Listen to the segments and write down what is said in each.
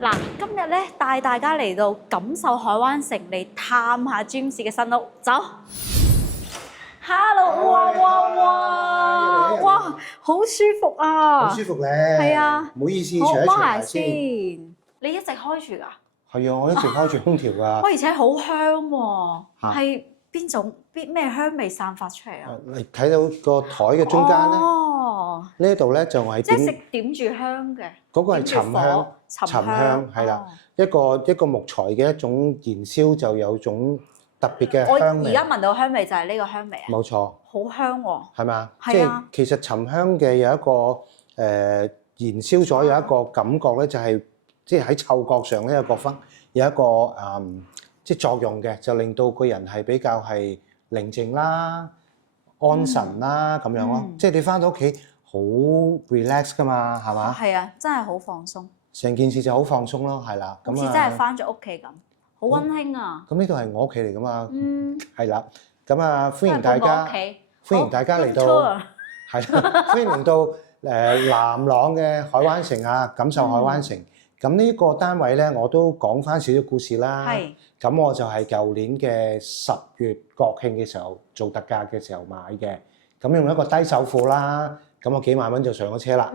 嗱，今日咧帶大家嚟到感受海灣城，嚟探下 James 嘅新屋，走。Hello， 哇，好舒服啊！好舒服咧。係啊，唔好意思，好除一除摸下鞋先。你一直開住㗎？係啊，我一直開住空調㗎。喂，而且好香喎，嚇係咩香味散發出嚟啊？你睇到個台嘅中間咧，哦，呢度咧就係即係食點住香嘅。嗰個係沉香，沉香係啦，一個木材嘅一種燃燒就有種特別嘅我香味。而家聞到香味就係呢個香味啊！冇錯，好香喎。係嘛？係啊即係其實沉香嘅有一個燃燒咗有一個感覺咧，就係即係喺嗅覺上咧有一個即係作用嘅，就令到個人係比較係寧靜啦、安神啦咁樣咯。即係你翻到屋企好 relax 噶嘛，係嘛？係啊，真係好放鬆。成件事就好放鬆咯，係啦。好似真係翻咗屋企咁，好溫馨啊！咁呢度係我屋企嚟噶嘛？係啦。嗯咁啊，歡迎大家嚟到，係啦，歡迎嚟到南朗嘅海灣城啊，感受海灣城。咁呢個單位咧，我都講翻少少故事啦。係。咁我就係舊年嘅10月國慶嘅時候做特價嘅時候買嘅。咁用一個低首付啦，咁我幾萬蚊就上咗車啦。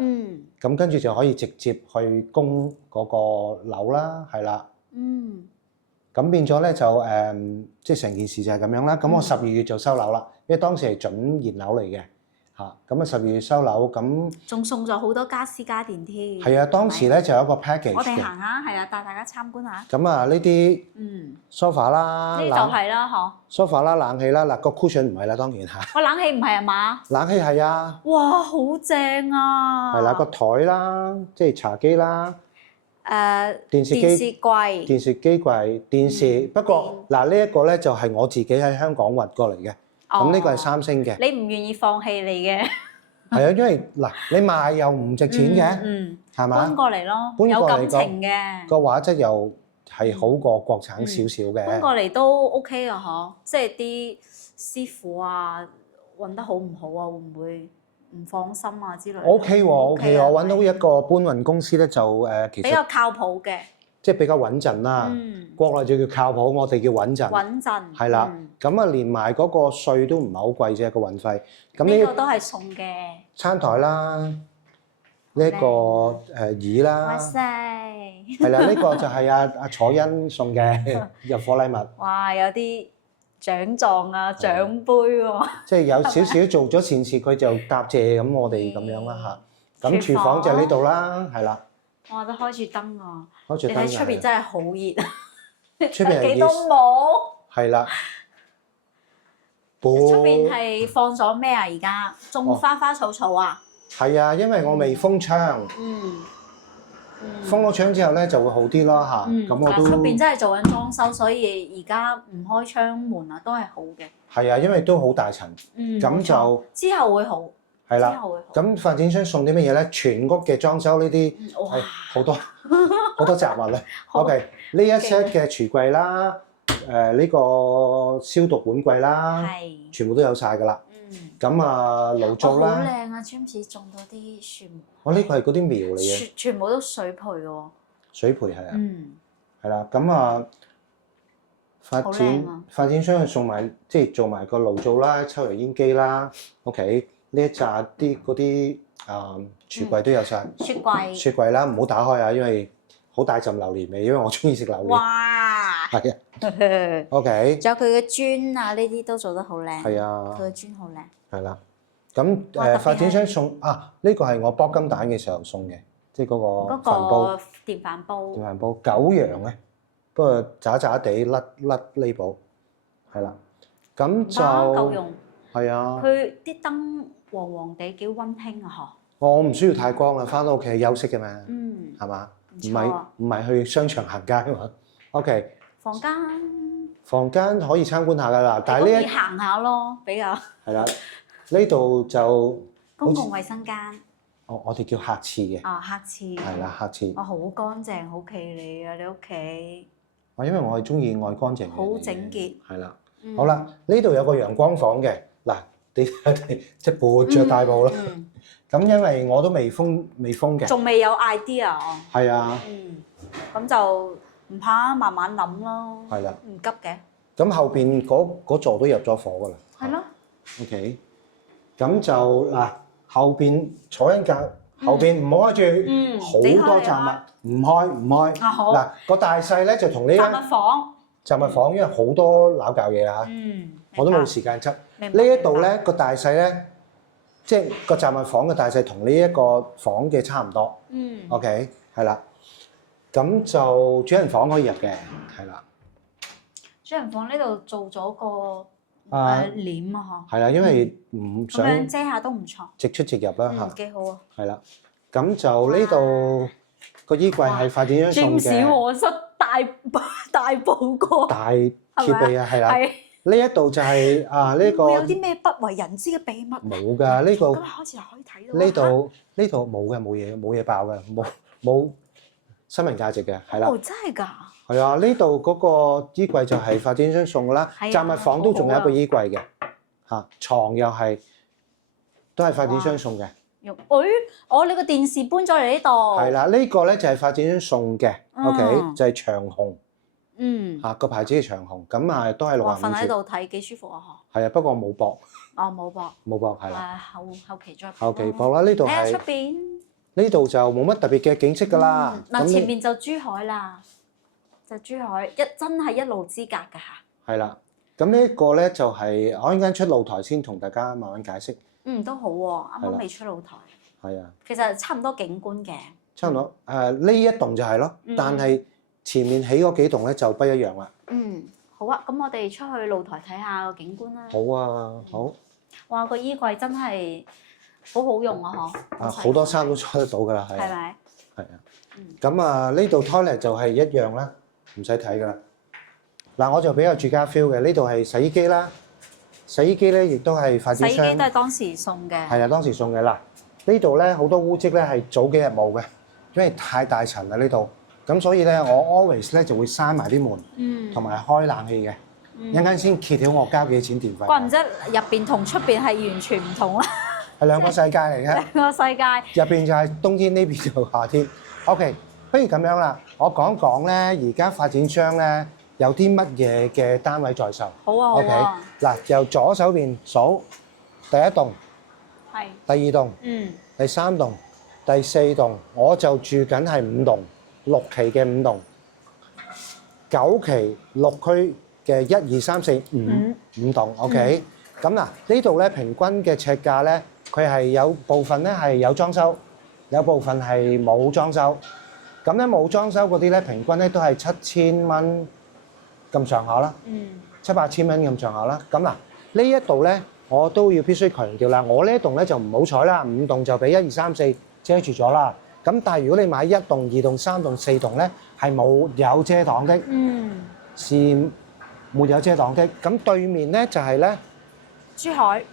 咁跟住就可以直接去供嗰個樓啦，係啦。咁變咗咧就即係成件事就係咁樣啦。咁我12月就收樓啦，因為當時係準現樓嚟嘅嚇。咁啊12月收樓，咁仲送咗好多家私家電添。係啊，當時咧就有一個 package 嘅。我哋行下，係啊，帶大家參觀下。咁啊，呢啲sofa 啦，呢就係啦，嗬。sofa 啦，冷氣啦，嗱個 cushion 唔係啦，當然嚇。個冷氣唔係啊嘛？冷氣係啊。哇，好正啊！係啦，個台啦，即係茶幾啦。電視櫃、電視機櫃、電視。不過嗱，呢一個咧就係我自己喺香港運過嚟嘅。咁呢個係三星嘅。你唔願意放棄你嘅？係啊，因為嗱，你賣又唔值錢嘅，係嘛？搬過嚟咯，有感情嘅。個畫質又係好過國產少少嘅。搬過嚟都 OK 啊，嗬！即係啲師傅啊，運得好唔好啊？會唔會唔放心啊之類？OK 喎，OK，我揾到一個搬運公司咧，就其實比較靠譜嘅，即係比較穩陣啦。國內就叫靠譜，我哋叫穩陣。穩陣係啦，咁啊連埋嗰個稅都唔係好貴啫，個運費。咁呢個都係送嘅。餐台啦，呢一個椅啦。哇塞！係啦，呢個就係阿楚欣送嘅入伙禮物。哇！有啲獎狀啊，獎杯喎。即係有少少做咗善事，佢就答謝咁我哋咁樣啦嚇。咁廚房就喺呢度啦，係啦。哇！都開住燈啊！開住燈。你睇出邊真係好熱。出邊係幾多帽？係啦。出邊係放咗咩啊？而家種花花草草啊？係啊，因為我未封窗。封咗窗之後咧就會好啲咯嚇。咁我都。出邊真係做緊裝修，所以而家唔開窗門啊，都係好嘅。係啊，因為都好大層。咁就之後會好。係啦。咁發展商送啲乜嘢咧？全屋嘅裝修呢啲係好多雜物咧。OK，呢一 set 嘅櫥櫃啦。呢個消毒碗櫃啦，全部都有晒㗎啦。咁啊爐灶啦，好靚啊 ！James 種到啲樹木。我呢個係嗰啲苗嚟嘅，全部都水培喎。水培係啊，係啦。咁啊發展商去送埋，即係做埋個爐灶啦、抽油煙機啦。OK，呢一紮啲嗰啲櫥櫃都有晒。雪櫃啦，唔好打開啊，因為好大陣榴蓮味，因為我中意食榴蓮。哇！係啊，OK。仲有佢嘅磚啊，呢啲都做得好靚。係啊，佢嘅磚好靚。係啦，咁發展商送呢個係我剝金蛋嘅時候送嘅，即係嗰個飯煲。電飯煲。電飯煲9陽嘅，不過渣渣地甩呢寶，係啦，咁就夠用。係啊。佢啲燈黃黃地，幾溫馨啊！嗬。我唔需要太光啦，翻到屋企休息嘅嘛。係嘛？唔係去商場行街嘛。OK。房間可以參觀下㗎啦，但係呢行下咯，比較係啦。呢度就公共衛生間。我哋叫客廁嘅。客廁。係啦，客廁。好乾淨，好企理啊！你屋企。因為我係中意愛乾淨嘅。好整潔。係啦。好啦，呢度有個陽光房嘅，嗱，你即係撥著大步啦。咁因為我都未封嘅。仲未有 idea 哦。係啊。咁就唔怕，慢慢諗咯。係啦，唔急嘅。咁後邊嗰座都入咗火㗎啦。係咯。OK，咁就嗱後邊坐緊架，後邊唔好開住，好多雜物，唔開。好。嗱個大細咧就同呢間雜物房。雜物房，因為好多攪教嘢啊，我都冇時間執。呢一度咧個大細咧，即係個雜物房嘅大細同呢一個房嘅差唔多。OK，係啦。咁就主人房可以入嘅，係啦。主人房呢度做咗個簾啊，係啦，因為唔想咁樣遮下都唔錯，直出直入啦嚇。幾好啊！係啦，咁就呢度個衣櫃係發展商送嘅。占士皇室大曝光，大揭秘啊，係啦。呢一度就係呢個。會有啲咩不為人知嘅秘密？冇㗎，呢度。咁開始就可以睇到。呢度冇嘅，冇嘢爆嘅，冇新聞價值嘅，係啦。哦，真係㗎！係啊，呢度嗰個衣櫃就係發展商送㗎啦。雜物房都仲有一個衣櫃嘅，嚇牀又係都係發展商送嘅。我你個電視搬咗嚟呢度。係啦，呢個咧就係發展商送嘅，OK，就係長虹。嚇個牌子係長虹，咁啊都係65吋。瞓喺度睇幾舒服啊！嗬。係啊，不過冇駁。冇駁。冇駁係啦。後期再。後期駁啦，呢度係。出邊。呢度就冇乜特別嘅景色㗎啦。嗱，前面就珠海啦，就珠海真係一路之隔㗎嚇。係啦，咁呢一個咧就係我陣間出露台先同大家慢慢解釋。都好喎，啱啱未出露台。係啊。其實差唔多景觀嘅。差唔多呢一棟就係咯，但係前面起嗰幾棟咧就不一樣啦。好啊，咁我哋出去露台睇下個景觀啦。好啊，好。哇，個衣櫃真係好好用啊！嗬。好多衫都出得到㗎啦，係。係咪？係啊。咁啊，呢度 toilet 就係一樣啦，唔使睇㗎啦。嗱，我就比較住家 feel 嘅，呢度係洗衣機啦。洗衣機咧亦都係發展商。洗衣機都係當時送嘅。係啊，當時送嘅啦。呢度咧好多污跡咧係早幾日冇嘅，因為太大塵啦呢度。咁所以咧我 always 咧就會閂埋啲門，同埋開冷氣嘅。一陣間先揭曉我交幾錢電費。怪唔知入邊同出邊係完全唔同啦。係兩個世界嚟嘅。兩個世界。入邊就係冬天，呢邊就夏天。OK，不如咁樣啦，我講講咧，而家發展商咧有啲乜嘢嘅單位在售。好啊，好啊。嗱，由左手邊數第一棟，係。第二棟，第三棟，第四棟，我就住緊係5棟，6期嘅5棟，9期6區嘅1、2、3、4、5棟 ，OK。咁嗱，呢度咧平均嘅尺價咧，佢係有部分咧係有裝修，有部分係冇裝修。咁咧冇裝修嗰啲咧，平均咧都係7000蚊咁上下啦，7、8千蚊咁上下啦。咁嗱，呢一度咧。我都要必須強調啦，我呢一棟咧就唔好彩啦，5棟就俾1、2、3、4遮住咗啦。咁但係如果你買1棟、2棟、3棟、4棟咧，係冇有遮擋的，是沒有遮擋的。咁對面咧就係咧珠海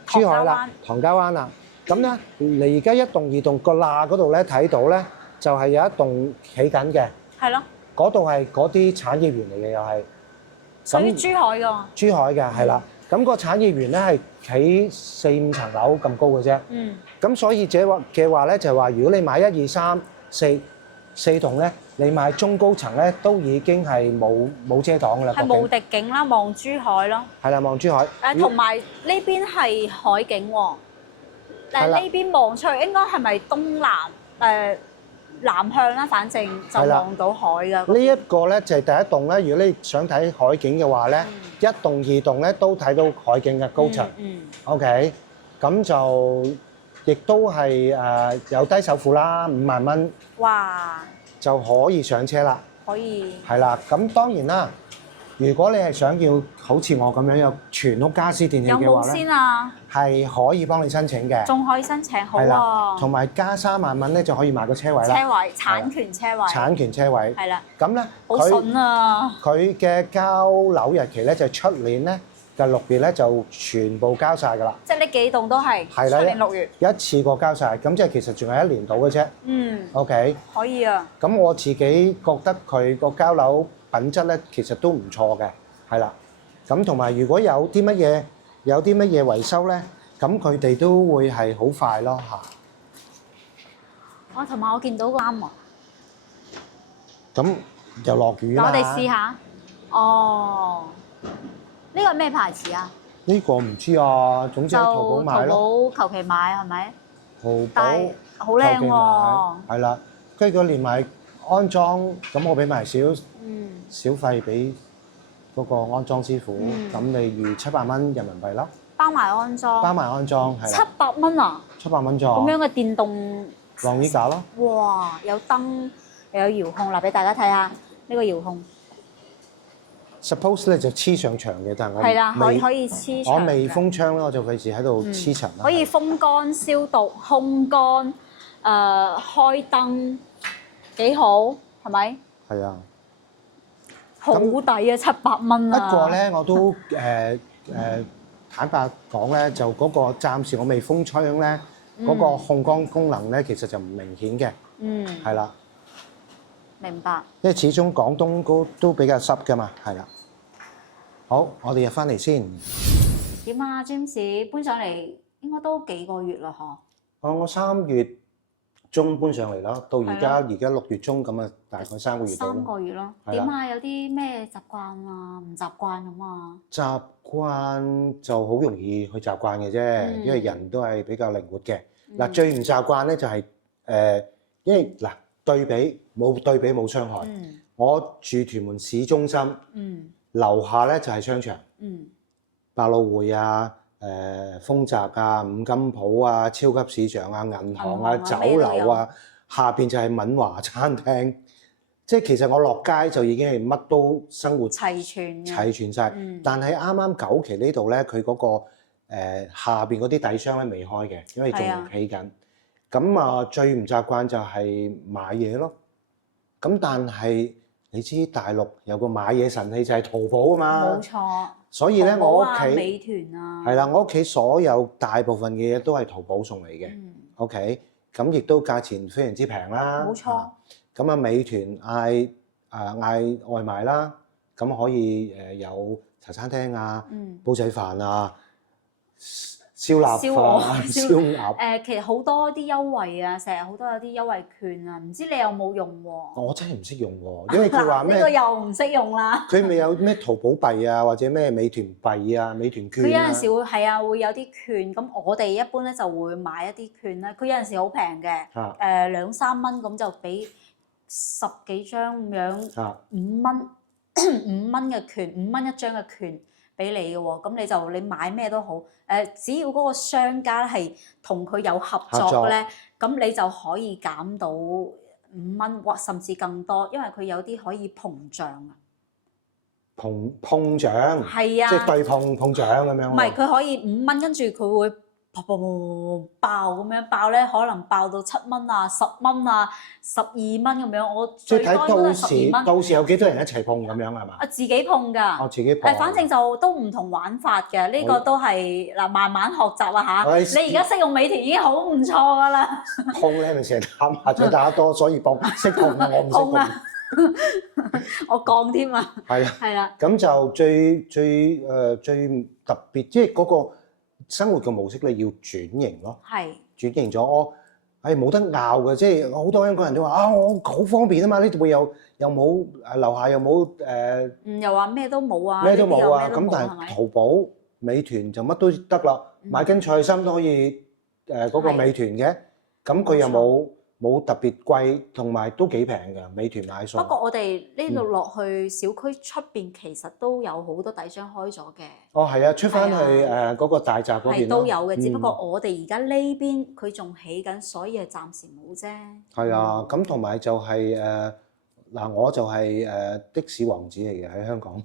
啦，唐家灣啦。咁咧你而家1棟、2棟個罅嗰度咧睇到咧，就係有一棟起緊嘅。係咯。嗰度係嗰啲產業園嚟嘅，又係。屬於珠海㗎。珠海嘅係啦。咁個產業園咧係起4、5層樓咁高嘅啫。咁所以嘅話咧就係話，如果你買1、2、3、4棟咧，你買中高層咧都已經係冇遮擋㗎啦。係無敵景啦，望珠海咯。係啦，望珠海。同埋呢邊係海景喎。呢邊望出去應該係咪東南南向啦？反正就望到海㗎。呢一個咧就係第一棟咧。如果你想睇海景嘅話咧，1棟、2棟咧都睇到海景嘅高層。OK，咁就亦都係有低首付啦，5萬蚊。哇！就可以上車啦。可以。係啦，咁當然啦。如果你係想要好似我咁樣有全屋家私電器嘅話咧，有冇先啊？係可以幫你申請嘅。仲可以申請，好啊。同埋加3萬蚊咧就可以買個車位啦。車位，產權車位。產權車位。係啦。咁咧，好筍啊！佢嘅交樓日期咧就出年咧嘅6月咧就全部交晒㗎啦。即係呢幾棟都係。係啦。出年6月。一次過交晒，咁即係其實仲有1年到嘅啫。OK。可以啊。咁我自己覺得佢個交樓品質咧其實都唔錯嘅，係啦。咁同埋如果有啲乜嘢維修咧，咁佢哋都會係好快咯嚇。同埋我見到個啱啊。咁又落雨啊嘛。我哋試下。哦，呢個係咩牌子啊？呢個唔知啊，總之喺淘寶買咯。淘寶求其買係咪？淘寶但係好靚喎。係啦，跟住佢連埋安裝，咁我俾埋小費俾嗰個安裝師傅，咁你預700蚊人民幣咯。包埋安裝係啦。700蚊啊？700蚊咋？咁樣嘅電動晾衣架咯。哇！有燈又有遙控，嗱俾大家睇下呢個遙控。Suppose 咧就黐上牆嘅，但係我係啦，可以黐牆。我未封窗咧，我就費事喺度黐塵啦。可以風乾、消毒、烘乾、開燈，幾好係咪？係啊，好抵啊！700蚊啊！不過咧，我都坦白講咧，就嗰個暫時我未封窗咧，嗰個烘乾功能咧，其實就唔明顯嘅。係啦。明白。因為始終廣東都比較濕㗎嘛，係啦。好，我哋入翻嚟先。點啊，James 搬上嚟應該都幾個月啦，嗬？我3月中搬上嚟啦，到而家6月中咁啊，大概3個月到。3個月咯。點啊？有啲咩習慣啊？唔習慣咁啊？習慣就好容易去習慣嘅啫，因為人都係比較靈活嘅。嗱，最唔習慣咧就係因為嗱。對比冇傷害。我住屯門市中心，樓下咧就係商場，百老匯啊、豐澤啊、五金鋪啊、超級市場啊、銀行啊、酒樓啊，下邊就係敏華餐廳。即係其實我落街就已經係乜都生活齊全晒。但係啱啱九期呢度咧，佢嗰個下邊嗰啲底商咧未開嘅，因為仲起緊。咁啊，最唔習慣就係買嘢咯。咁但係你知大陸有個買嘢神器就係淘寶啊嘛。冇錯。所以咧，我屋企美團啊，係啦，我屋企所有大部分嘅嘢都係淘寶送嚟嘅。OK，咁亦都價錢非常之平啦。冇錯。咁啊，美團嗌外賣啦，咁可以有茶餐廳啊、煲仔飯啊。燒臘飯、燒鴨，其實好多啲優惠啊，成日好多有啲優惠券啊，唔知你有冇用喎？我真係唔識用喎，因為佢話咩？呢個又唔識用啦。佢咪有咩淘寶幣啊，或者咩美團幣啊、美團券啊？佢有陣時會係啊，會有啲券，咁我哋一般咧就會買一啲券啦。佢有陣時好平嘅，2-3蚊咁就俾10幾張咁樣，5蚊嘅券，5蚊一張嘅券。俾你嘅喎，咁你買咩都好，只要嗰個商家係同佢有合作咧，咁你就可以減到5蚊或甚至更多，因為佢有啲可以膨脹啊。膨脹係啊，即係對碰脹咁樣。唔係，佢可以5蚊，跟住佢會爆咁樣爆咧，可能爆到7蚊啊、10蚊啊、12蚊咁樣。我最多都係12蚊。到時有幾多人一齊碰咁樣係嘛？自己碰㗎。自己碰。反正就都唔同玩法嘅，呢個都係嗱慢慢學習啊嚇。你而家識用美團已經好唔錯㗎啦。碰咧咪成日打麻雀打得多，所以識碰啊，我唔識碰。我講添啊。係啦。係啦。咁就最特別，即係嗰個生活嘅模式咧要轉型咯。係。轉型咗，我冇得拗嘅，即係好多香港人都話啊，我好方便啊嘛，呢度又冇樓下又冇又話咩都冇啊，咩都冇啊。咁但係淘寶、美團就乜都得啦，買斤菜心都可以嗰個美團嘅，咁佢又冇特別貴，同埋都幾平嘅美團買餸。不過我哋呢度落去小區出邊，其實都有好多底商開咗嘅。係啊，出翻去嗰個大閘嗰邊都有嘅，只不過我哋而家呢邊佢仲起緊，所以係暫時冇啫。係啊，咁同埋就係我就係的士王子嚟嘅喺香港。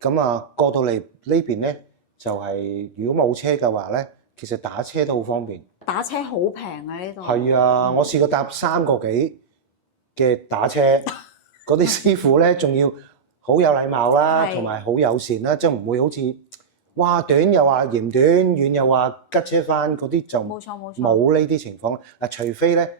咁啊過到嚟呢邊咧，就係如果冇車嘅話咧，其實打車都好方便。打車好平啊！呢度係啊，我試過搭3個幾嘅打車，嗰啲師傅咧仲要好有禮貌啦，同埋好友善啦，即係唔會好似哇短又話嫌短，遠又話吉車翻嗰啲就冇呢啲情況。嗱，除非咧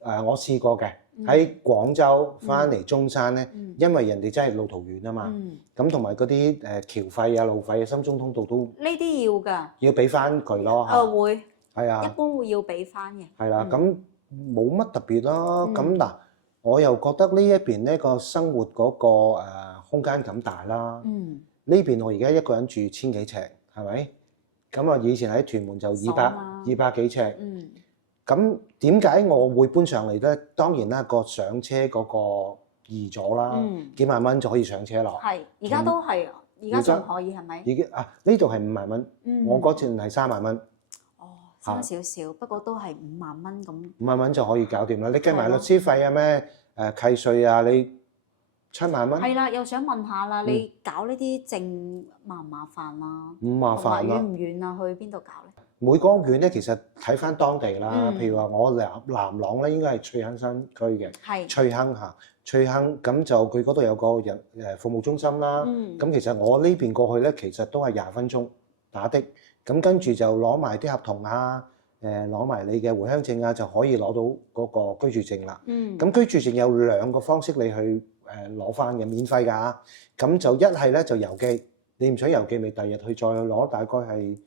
我試過嘅喺廣州翻嚟中山咧，因為人哋真係路途遠啊嘛，咁同埋嗰啲橋費啊、路費啊、深中通道都呢啲要㗎，要俾翻佢咯。會。係啊，一般會要俾翻嘅。係啦，咁冇乜特別啦。咁嗱，我又覺得呢一邊呢個生活嗰個空間感大啦。呢邊我而家一個人住千幾尺，係咪？咁啊，以前喺屯門就200幾尺。咁點解我會搬上嚟咧？當然啦，個上車嗰個易咗啦，幾萬蚊就可以上車咯。係，而家都係，而家仲可以係咪？已經呢度係5萬蚊，我嗰陣係3萬蚊。哦，差少少，不過都係5萬蚊咁。5萬蚊就可以搞掂啦！你計埋律師費啊咩契稅啊，你7萬蚊。係啦，又想問下啦，你搞呢啲證麻唔麻煩啊？唔麻煩啦。遠唔遠啊？去邊度搞咧？每個縣咧，其實睇翻當地啦。譬如話我南朗咧，應該係翠亨新區嘅。係。翠亨咁就佢嗰度有個服務中心啦。咁其實我呢邊過去咧，其實都係20分鐘打的。咁跟住就攞埋啲合同啊，攞埋你嘅回鄉證啊，就可以攞到嗰個居住證啦。咁居住證有2個方式你去攞翻嘅，免費㗎。咁就一係咧就郵寄，你唔想郵寄咪第日去再去攞，大概係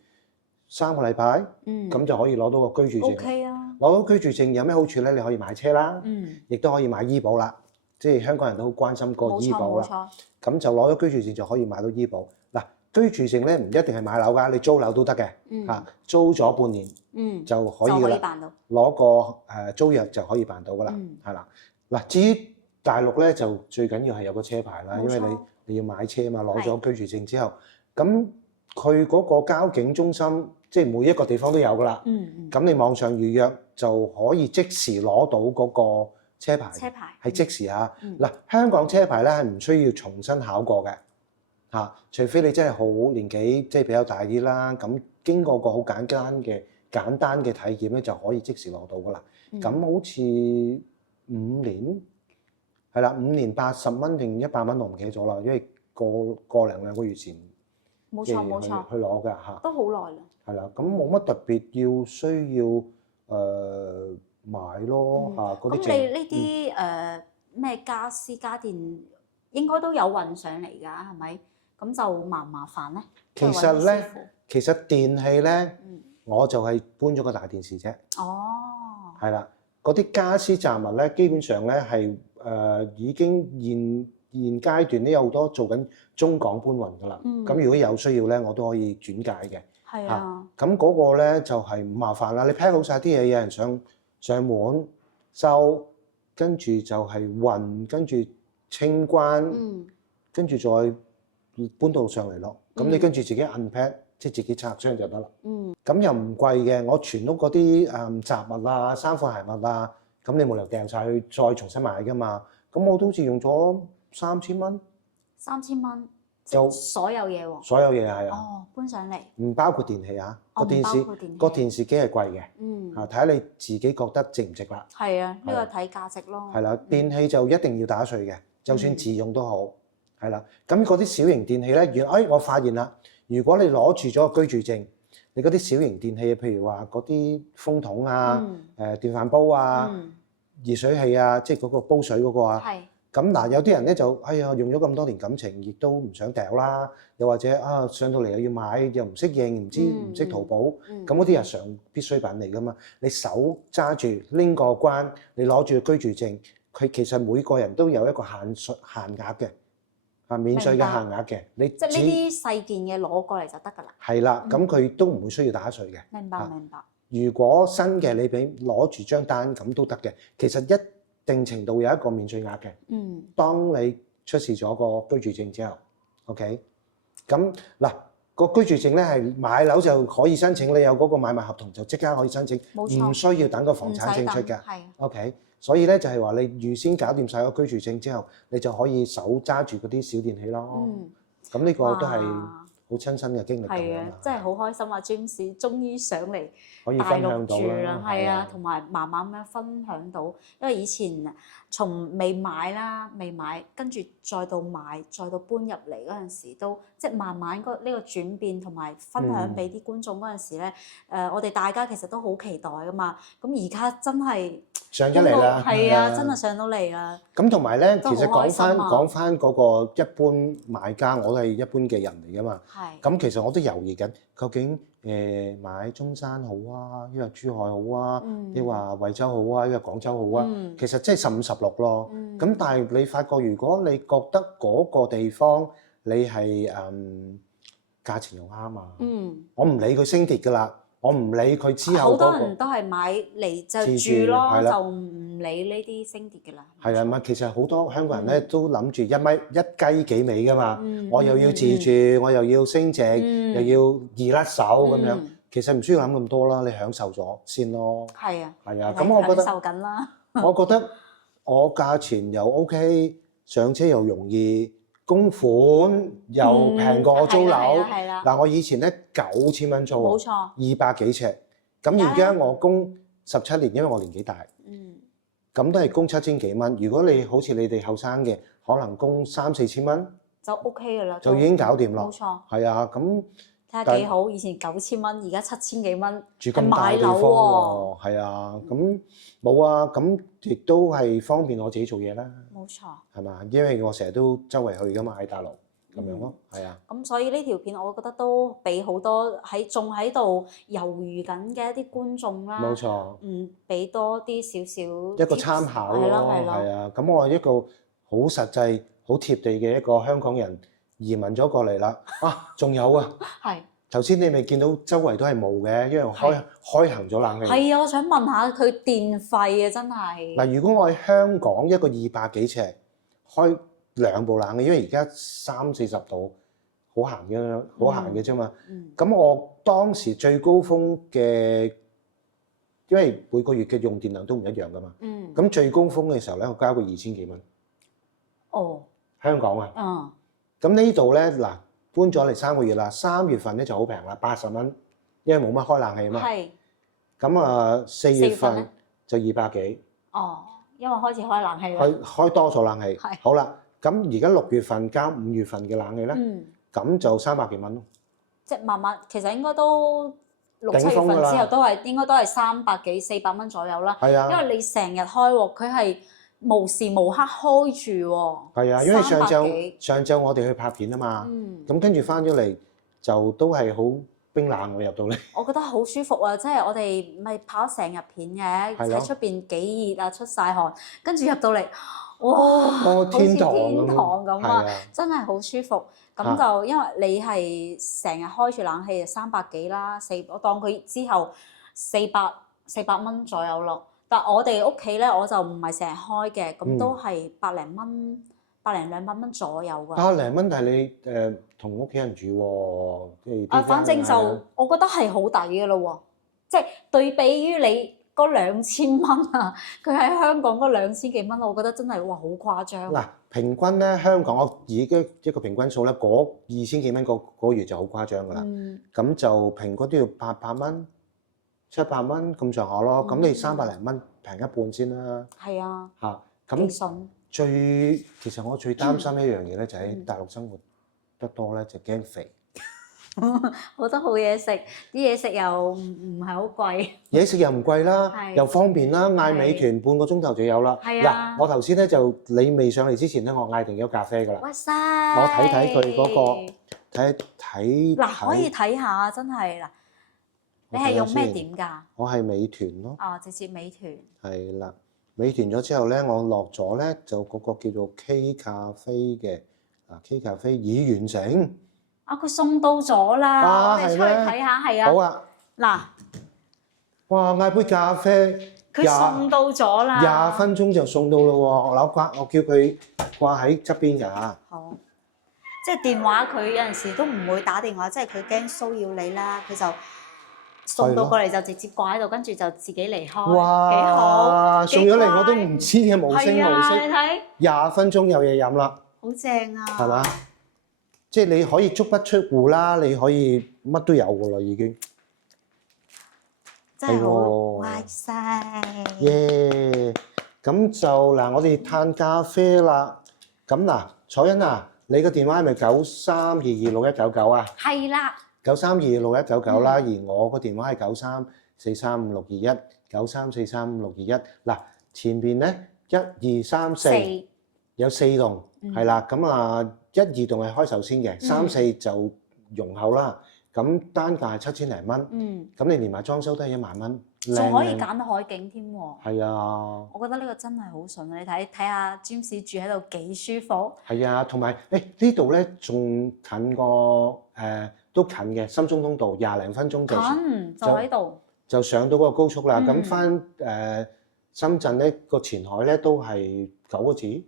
3個禮拜，咁就可以攞到個居住證。OK 啊！攞到居住證有咩好處咧？你可以買車啦，亦都可以買醫保啦。即係香港人都好關心個醫保啦。冇錯。咁就攞咗居住證就可以買到醫保。嗱，居住證咧唔一定係買樓㗎，你租樓都得嘅。嚇，租咗半年，就可以㗎啦。攞個租約就可以辦到㗎啦。係啦。嗱，至於大陸咧，就最緊要係有個車牌啦，因為你要買車嘛，攞咗居住證之後，咁佢嗰個交警中心，即係每一個地方都有㗎啦。咁你網上預約就可以即時攞到嗰個車牌。車牌係即時嚇。嗱，香港車牌咧係唔需要重新考過嘅嚇，除非你真係好年紀，即係比較大啲啦。咁經過個好簡單嘅體檢咧，就可以即時攞到㗎啦。咁好似5年係啦，5年80蚊定100蚊，我唔記得咗啦，因為個零兩個月前。冇錯去攞㗎嚇，都好耐啦。係啦，咁冇乜特別要需要買咯嚇嗰啲證。咁你呢啲咩家私家電應該都有運上嚟㗎，係咪？咁就麻唔麻煩咧？其實電器咧，我就係搬咗個大電視啫。哦。係啦，嗰啲家私雜物咧，基本上咧係已經現階段咧有好多做緊中港搬運㗎啦，咁如果有需要咧，我都可以轉介嘅。係啊，咁嗰個咧就係唔麻煩啦。你 pack 好晒啲嘢，有人上門收，跟住就係運，跟住清關，跟住再搬到上嚟咯。咁你跟住自己 unpack，即係自己拆箱就得啦。咁又唔貴嘅，我全屋嗰啲雜物啊、衫褲鞋襪啊，咁你冇理由掟晒去再重新買㗎嘛。咁我都好似用咗3000蚊，3000蚊就所有嘢喎。所有嘢係啊。哦，搬上嚟。唔包括電器啊，個電視機係貴嘅。睇下你自己覺得值唔值啦。係啊，呢個睇價值咯。係啦，電器就一定要打稅嘅，就算自用都好。係啦，咁嗰啲小型電器咧，我發現啦，如果你攞住咗個居住證，你嗰啲小型電器，譬如話嗰啲風筒啊、電飯煲啊、熱水器啊，即係嗰個煲水嗰個啊。係。咁嗱，有啲人咧就用咗咁多年感情，亦都唔想掉啦。又或者上到嚟又要買，又唔適應，唔識淘寶。咁嗰啲日常必需品嚟㗎嘛。你手揸住拎過關，你攞住個居住證，佢其實每個人都有一個限額嘅，免稅嘅限額嘅。你即係呢啲細件嘅攞過嚟就得㗎啦。係啦，咁佢都唔會需要打稅嘅。明白。如果新嘅你俾攞住張單咁都得嘅，其實一定程度有一個免稅額嘅。當你出示咗個居住證之後 ，OK， 咁嗱個居住證咧係買樓就可以申請，你有嗰個買賣合同就即刻可以申請，唔需要等個房產證出嘅。OK， 所以咧就係話你預先搞掂晒個居住證之後，你就可以手揸住嗰啲小電器咯。咁呢個都係好親身嘅經歷。係啊，真係好開心啊！James 終於上嚟大陸住啦，係啊，同埋慢慢咁樣分享到，因為以前從未買，跟住再到買，再到搬入嚟嗰陣時，都即係慢慢呢個轉變同埋分享俾啲觀眾嗰陣時咧，我哋大家其實都好期待噶嘛。咁而家真係上咗嚟啦，係啊，真係上到嚟啦。咁同埋咧，其實講翻嗰個一般買家，我都係一般嘅人嚟噶嘛。係。咁其實我都猶豫緊，究竟買中山好啊，因為珠海好啊，抑或惠州好啊，因為廣州好啊，其實即係15-16咯。咁但係你發覺，如果你覺得嗰個地方你係價錢又啱啊，我唔理佢升跌㗎啦，我唔理佢之後好多人都係買嚟就住咯，就唔理呢啲升跌㗎啦。係啊，咪其實好多香港人咧都諗住一雞幾味㗎嘛，我又要自住，我又要升值，又要易甩手咁樣。其實唔需要諗咁多啦，你享受咗先咯。係啊，係啊，咁我覺得享受緊啦。我覺得我價錢又 OK，上車又容易，供款又平過我租樓。嗱，我以前咧9000蚊租，冇錯，200幾尺。咁而家我供17年，因為我年紀大，咁都係供7000幾蚊。如果你好似你哋後生嘅，可能供3-4千蚊就 OK 㗎啦，就已經搞掂啦。冇錯。係啊，咁睇下幾好，以前9000蚊，而家7000幾蚊，住咁大地方喎。係啊，咁冇啊，咁亦都係方便我自己做嘢啦。冇錯。係嘛？因為我成日都周圍去㗎嘛，喺大陸咁樣咯。係啊。咁所以呢條片我覺得都俾好多仲喺度猶豫緊嘅一啲觀眾啦。冇錯。俾多啲少少一個參考咯。係啊。咁我係一個好實際、好貼地嘅一個香港人。移民咗過嚟啦，仲有啊，係頭先你咪見到周圍都係霧嘅，因為開行咗冷氣。係啊，我想問下佢電費啊，真係。嗱，如果我喺香港一個200幾尺開2部冷氣，因為而家30-40度，好閒嘅啫嘛。咁我當時最高峰嘅，因為每個月嘅用電量都唔一樣噶嘛。咁最高峰嘅時候咧，我交過2000幾蚊。哦。香港啊。咁呢度咧，嗱，搬咗嚟3個月啦，3月份咧就好平啦，80蚊，因為冇乜開冷氣啊嘛。係。咁啊，4月份就200幾。哦，因為開始開冷氣啦。開多咗冷氣。係。好啦，咁而家6月份加5月份嘅冷氣咧，咁就300幾蚊咯。即係慢慢，其實應該都6-7月份之後都係應該都係300幾400蚊左右啦。係啊。因為你成日開喎，佢係無時無刻開住喎。係啊，因為上晝我哋去拍片啊嘛，咁跟住翻咗嚟就都係好冰冷喎入到嚟。我覺得好舒服啊，即係我哋咪拍咗成日片嘅，喺出邊幾熱啊，出晒汗，跟住入到嚟，哇，好似天堂咁啊，真係好舒服。咁就因為你係成日開住冷氣，300幾啦，我當佢之後400蚊左右咯。但我哋屋企咧，我就唔係成日開嘅，咁都係百零200蚊左右㗎。百零蚊，但係你同屋企人住喎，反正就我覺得係好抵㗎咯喎，即係對比於你嗰2000蚊啊，佢喺香港嗰2000幾蚊，我覺得真係哇好誇張。嗱，平均咧香港我以一個平均數咧，嗰2000幾蚊個月就好誇張㗎啦。咁就平均都要800蚊。700蚊咁上下咯，咁你300零蚊平一半先啦。係啊。嚇，咁其實我最擔心一樣嘢咧，就喺大陸生活得多咧，就驚肥。好多好嘢食，啲嘢食又唔係好貴。嘢食又唔貴啦，又方便啦，嗌美團半個鐘頭就有啦。係啊。嗱，我頭先咧就你未上嚟之前咧，我嗌定咗咖啡㗎啦。哇塞！我睇佢嗰個，睇。嗱，可以睇下，真係嗱。你係用咩點㗎？我係美團咯。啊，直接美團。係啦，美團咗之後咧，我落咗咧就嗰個叫做 K 咖啡嘅，K 咖啡已完成。佢送到咗啦，我哋出去睇下，係啊。好啊。嗱，哇，嗌杯咖啡，佢送到咗啦。20分鐘就送到啦喎，我叫佢掛喺側邊㗎嚇。好。即係電話，佢有陣時都唔會打電話，即係佢驚騷擾你啦，佢就送到過嚟就直接掛喺度，跟住就自己離開。哇！幾好，送咗嚟我都唔知嘅，無聲無息。你睇20分鐘有嘢飲啦，好正啊！係嘛？即係你可以足不出戶啦，你可以乜都有㗎啦，已經。真係好，哇塞！耶！咁就嗱，我哋嘆咖啡啦。咁嗱，楚欣啊，你個電話係咪93226199啊？係啦。93226199啦，而我個電話係93435621，93435621。嗱，前邊咧1、2、3、4有4棟，係啦。咁啊，1、2棟係開售先嘅，3、4就容後啦。咁單價係7000零蚊，咁你連埋裝修都係1萬蚊，仲可以揀到海景添喎。係啊，我覺得呢個真係好順啊！你睇下 James 住喺度幾舒服。係啊，同埋呢度咧仲近過都近嘅深中通道20零分鐘近就喺度，就上到嗰個高速啦。咁翻深圳咧個前海咧都係9個字。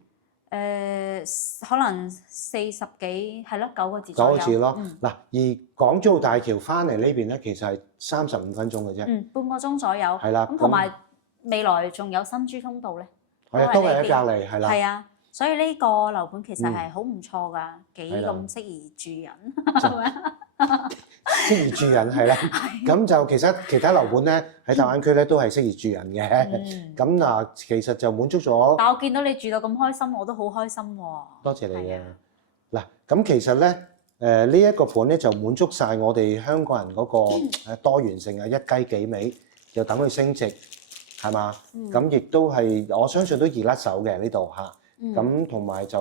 可能40幾係咯，9個字左右。9個字咯。嗱，而港珠澳大橋翻嚟呢邊咧，其實係35分鐘嘅啫。半個鐘左右。係啦。咁同埋未來仲有新珠通道咧，都係喺隔離，係啦。係啊，所以呢個樓盤其實係好唔錯㗎，幾咁適宜住人，係咪啊？適宜住人係啦，咁就其他樓盤咧喺大灣區咧都係適宜住人嘅，咁嗱其實就滿足咗。但我見到你住到咁開心，我都好開心喎。多謝你嘅。嗱，咁其實咧呢一個盤咧就滿足晒我哋香港人嗰個多元性啊，一雞幾味，又等佢升值，係嘛？咁亦都係我相信都易甩手嘅呢度嚇，咁同埋就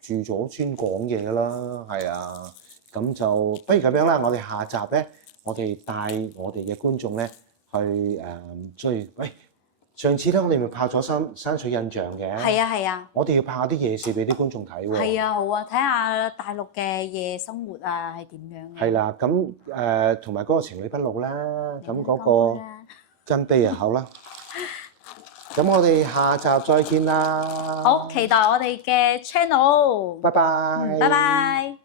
住咗先講嘢㗎啦，係啊。咁就不如咁樣啦，我哋下集咧，我哋帶我哋嘅觀眾咧去追。喂，上次咧我哋咪拍咗山水印象嘅。係啊。我哋要拍下啲夜市俾啲觀眾睇喎。係啊，好啊，睇下大陸嘅夜生活啊係點樣。係啦，咁同埋嗰個情侶不露啦，咁嗰個真悲啊，好啦。咁我哋下集再見啦。好，期待我哋嘅 channel。拜拜。拜拜。